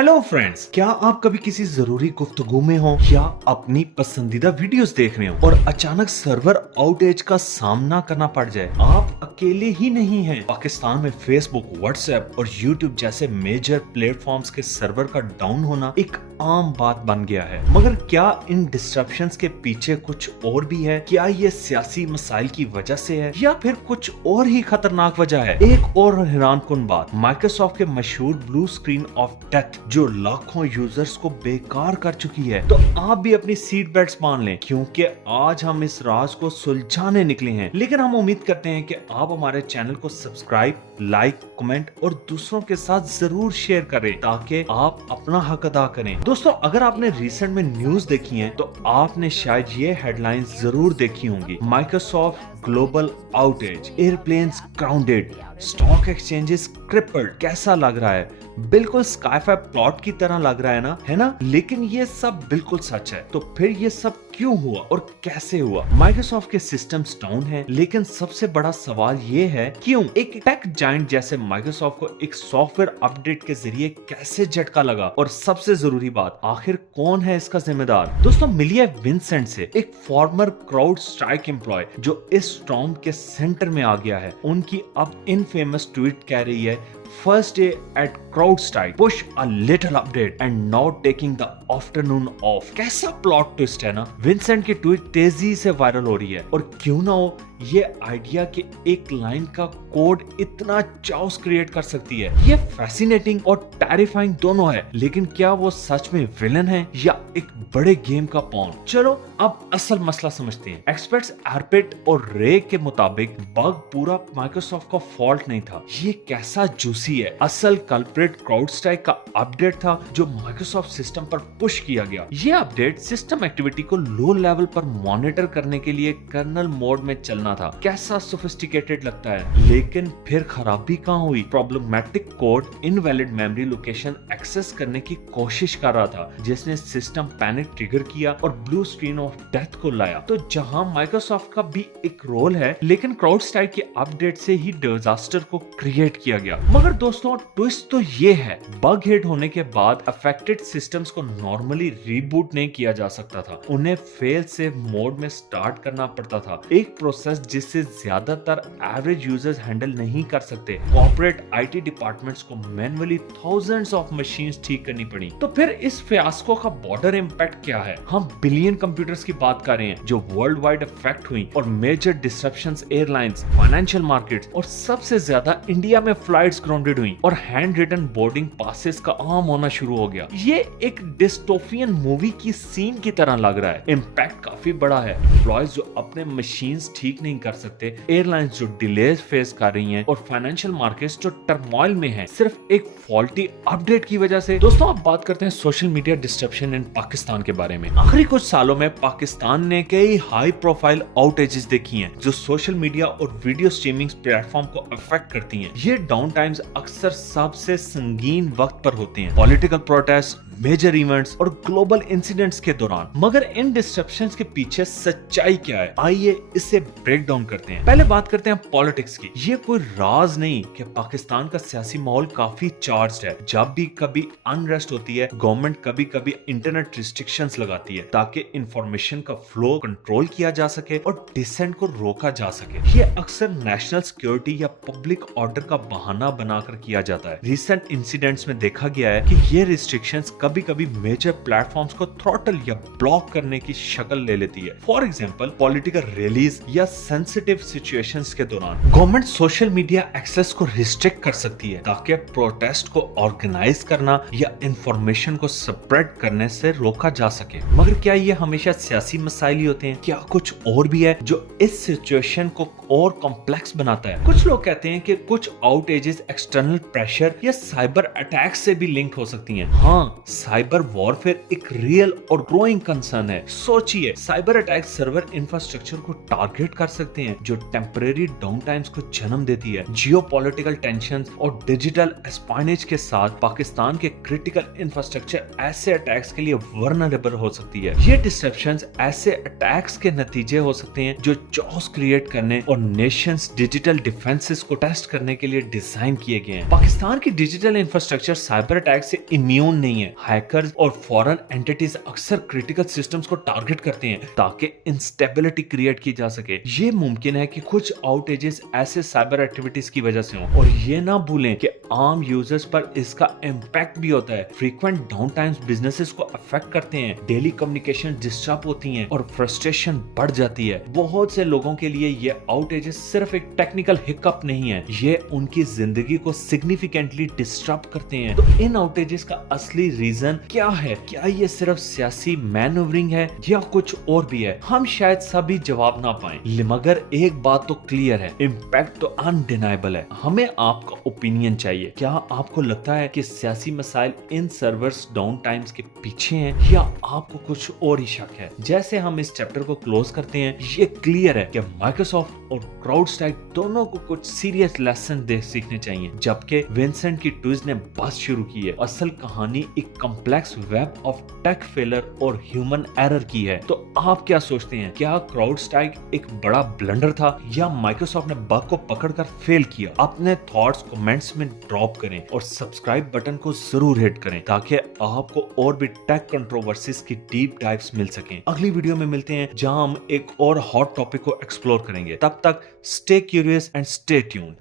Hello friends, क्या आप कभी किसी जरूरी गुफ्तगू में हो या अपनी पसंदीदा वीडियोस देख रहे हो और अचानक सर्वर आउटेज का सामना करना पड़ जाए? आप अकेले ही नहीं हैं। पाकिस्तान में फेसबुक, व्हाट्सएप और यूट्यूब जैसे मेजर प्लेटफॉर्म्स के सर्वर का डाउन होना एक आम बात बन गया है। मगर क्या इन डिस्ट्रप्शंस के पीछे कुछ और भी है? क्या ये सियासी मसाइल की वजह से है या फिर कुछ और ही खतरनाक वजह है? एक और हैरानकुन बात, माइक्रोसॉफ्ट के मशहूर ब्लू स्क्रीन ऑफ डेथ जो लाखों यूजर्स को बेकार कर चुकी है। तो आप भी अपनी सीट बेल्ट्स बांध लें, क्योंकि आज हम इस राज को सुलझाने निकले हैं। लेकिन हम उम्मीद करते हैं कि आप हमारे चैनल को सब्सक्राइब, लाइक, कमेंट और दूसरों के साथ जरूर शेयर करें ताकि आप अपना हक अदा करें। दोस्तों, अगर आपने रिसेंट में न्यूज देखी है तो आपने शायद ये हेडलाइंस जरूर देखी होंगी। Microsoft global outage, airplanes grounded, stock exchanges crippled. कैसा लग रहा है? बिल्कुल स्काई-फाई प्लॉट की तरह लग रहा है ना? लेकिन ये सब बिल्कुल सच है। तो फिर ये सब क्यों हुआ और कैसे हुआ? माइक्रोसॉफ्ट के सिस्टम्स डाउन है, लेकिन सबसे बड़ा सवाल ये है क्यों? एक टेक जायंट जैसे माइक्रोसॉफ्ट को एक सॉफ्टवेयर अपडेट के जरिए कैसे झटका लगा? और सबसे जरूरी बात, आखिर कौन है इसका जिम्मेदार? दोस्तों, मिलिए विंसेंट से, एक फॉर्मर क्राउड स्ट्राइक एम्प्लॉय जो इस स्टॉर्म के सेंटर में आ गया है। उनकी अब इनफेमस ट्वीट कह रही है, First day at CrowdStrike, push a little update and now taking the afternoon off। कैसा प्लॉट ट्विस्ट है ना? विंसेंट की ट्वीट तेजी से वायरल हो रही है और क्यों ना हो, ये आइडिया कि एक लाइन का कोड इतना चाउस क्रिएट कर सकती है, ये फैसिनेटिंग और टेरिफाइंग दोनों है। लेकिन क्या वो सच में विलन है या एक बड़े गेम का पॉन? चलो अब असल मसला समझते हैं। एक्सपर्ट्स आर्पिट और रे के मुताबिक बग पूरा माइक्रोसॉफ्ट का फॉल्ट नहीं था। ये कैसा जूसी है। असल कल्प्रिट क्राउडस्ट्राइक का अपडेट था जो माइक्रोसॉफ्ट सिस्टम पर पुश किया गया। ये अपडेट सिस्टम एक्टिविटी को लो लेवल पर मॉनिटर करने के लिए कर्नल मोड में चलना था। कैसा सोफिस्टिकेटेड लगता है। लेकिन फिर खराबी कहाँ हुई? Problematic code invalid memory location access करने की कोशिश कर रहा था, जिसने सिस्टम पैनिक ट्रिगर किया और ब्लू स्क्रीन ऑफ डेथ को लाया। तो जहां माइक्रोसॉफ्ट का भी एक रोल है, लेकिन क्राउडस्ट्राइक के अपडेट से ही डिजास्टर को क्रिएट किया गया। मगर दोस्तों, ट्विस्ट तो ये है, बग हिट होने के बाद अफेक्टेड सिस्टम्स को नॉर्मली रीबूट नहीं किया जा सकता था। उन्हें फेल सेव मोड में स्टार्ट करना पड़ता था, एक प्रोसेस जिससे ज्यादातर एवरेज यूजर्स हैंडल नहीं कर सकते। कॉर्पोरेट आईटी डिपार्टमेंट्स को मैन्युअली थाउजेंड्स ऑफ मशीन्स ठीक करनी पड़ी। तो फिर इस फियास्को का बॉर्डर इंपैक्ट क्या है? हम बिलियन कंप्यूटर्स की बात कर रहे हैं जो वर्ल्ड वाइड अफेक्ट हुई और major disruptions airlines, financial markets और सबसे ज्यादा इंडिया में फ्लाइट्स ग्राउंडेड हुई और हैंड रिटन बोर्डिंग पासेस का आम होना शुरू हो गया। ये एक डिस्टोपियन मूवी की सीन की तरह लग रहा है। इंपैक्ट काफी बड़ा है। एम्प्लॉयज जो अपने मशीन्स ठीक नहीं कर सकते, एयरलाइंस जो डिलेज फेस कर रही हैं और फाइनेंशियल मार्केट्स जो टर्मोइल में हैं, सिर्फ एक फॉल्टी अपडेट की वजह से। दोस्तों, अब बात करते हैं सोशल मीडिया डिस्ट्रप्शन इन पाकिस्तान के बारे में। आखिरी कुछ सालों में पाकिस्तान ने कई हाई प्रोफाइल आउटेजेस देखी हैं जो सोशल मीडिया और वीडियो स्ट्रीमिंग प्लेटफॉर्म को अफेक्ट करती हैं। ये डाउन टाइम्स अक्सर सबसे संगीन वक्त पर होते हैं, पॉलिटिकल प्रोटेस्ट, मेजर इवेंट्स और ग्लोबल इंसिडेंट्स के दौरान। मगर इन डिस्ट्रप्शंस के पीछे सच्चाई क्या है? आइए इसे ब्रेक डाउन करते हैं। पहले बात करते हैं पॉलिटिक्स की। ये कोई राज नहीं कि पाकिस्तान का सियासी माहौल काफी चार्ज्ड है। जब भी कभी अनरेस्ट होती है, गवर्नमेंट कभी कभी इंटरनेट रिस्ट्रिक्शंस लगाती है ताकि इंफॉर्मेशन का फ्लो कंट्रोल किया जा सके और डिसेंट को रोका जा सके। ये अक्सर नेशनल सिक्योरिटी या पब्लिक ऑर्डर का बहाना बनाकर किया जाता है। रिसेंट इंसिडेंट्स में देखा गया है कि ये रिस्ट्रिक्शंस कभी कभी मेजर प्लेटफॉर्म्स को थ्रॉटल या ब्लॉक करने की शक्ल ले लेती है। फॉर एग्जांपल, पॉलिटिकल रैलीज या सेंसिटिव सिचुएशंस के दौरान गवर्नमेंट सोशल मीडिया एक्सेस को रिस्ट्रिक्ट कर सकती है ताकि प्रोटेस्ट को ऑर्गेनाइज करना या इंफॉर्मेशन को स्प्रेड करने से रोका जा सके। मगर क्या ये हमेशा सियासी मसाइल ही होते हैं? क्या कुछ और भी है जो इस सिचुएशन को और कॉम्प्लेक्स बनाता है? कुछ लोग कहते हैं कि कुछ आउटेजेस एक्सटर्नल प्रेशर या साइबर अटैक से भी लिंक हो सकती हैं। हाँ, साइबर वॉरफेयर एक रियल और ग्रोइंग कंसर्न है। सोचिए, साइबर अटैक सर्वर इंफ्रास्ट्रक्चर को टारगेट कर सकते हैं, जो टेम्परेरी डाउन टाइम्स को जन्म देती है। जियोपॉलिटिकल टेंशंस और डिजिटल एस्पाइनेज के साथ पाकिस्तान के क्रिटिकल इंफ्रास्ट्रक्चर ऐसे अटैक्स के लिए वल्नरेबल हो सकती है। ये डिस्ट्रप्शंस ऐसे अटैक्स के नतीजे हो सकते हैं जो चॉस क्रिएट करने और नेशंस डिजिटल डिफेंसेस को टेस्ट करने के लिए डिजाइन किए गए हैं। पाकिस्तान की डिजिटल इंफ्रास्ट्रक्चर साइबर अटैक से इम्यून नहीं है। हैकर्स और फॉरेन एंटिटीज अक्सर क्रिटिकल सिस्टम्स को टारगेट करते हैं ताकि इंस्टेबिलिटी क्रिएट की जा सके। ये मुमकिन है कि कुछ आउटेजेस ऐसे साइबर एक्टिविटीज की वजह से हों, और ये ना भूलें कि आम यूजर्स पर इसका इम्पैक्ट भी होता है। फ्रीक्वेंट डाउन टाइम्स बिजनेसेस को अफेक्ट करते हैं, डेली कम्युनिकेशन डिस्टर्ब होती हैं और फ्रस्ट्रेशन बढ़ जाती है। बहुत से लोगों के लिए ये आउटेजेस सिर्फ एक टेक्निकल हिकअप नहीं है, ये उनकी जिंदगी को सिग्निफिकेंटली डिस्टर्ब करते हैं। तो इन आउटेजेस का असली रीजन क्या है? क्या ये सिर्फ सियासी मैनूवरिंग है या कुछ और भी है? हम शायद सभी जवाब ना पाएं, मगर एक बात तो क्लियर है, इम्पैक्ट तो अनडिनाइबल है। हमें आपका ओपिनियन चाहिए। क्या आपको लगता है कि सियासी मसाइल इन सर्वर्स डाउन टाइम्स के पीछे हैं, या आपको कुछ और ही शक है? जैसे हम इस चैप्टर को क्लोज करते हैं, ये क्लियर है कि माइक्रोसॉफ्ट और क्राउडस्ट्राइक दोनों को कुछ सीरियस लेसन सीखने चाहिए। जबकि विंसेंट की ट्विस्ट ने बस शुरू की है, असल कहानी एक complex web of tech failure और ह्यूमन एरर की है। तो आप क्या सोचते हैं? क्या क्राउडस्ट्राइक एक बड़ा ब्लंडर था, या माइक्रोसॉफ्ट ने बग को पकड़कर फेल किया? अपने थॉट्स कमेंट्स में ड्रॉप करें और सब्सक्राइब बटन को जरूर हिट करें ताकि आपको और भी टेक कंट्रोवर्सीज की डीप डाइव्स मिल सकें। अगली वीडियो में मिलते हैं जहां हम एक और हॉट टॉपिक को एक्सप्लोर करेंगे। तब तक stay curious and stay tuned.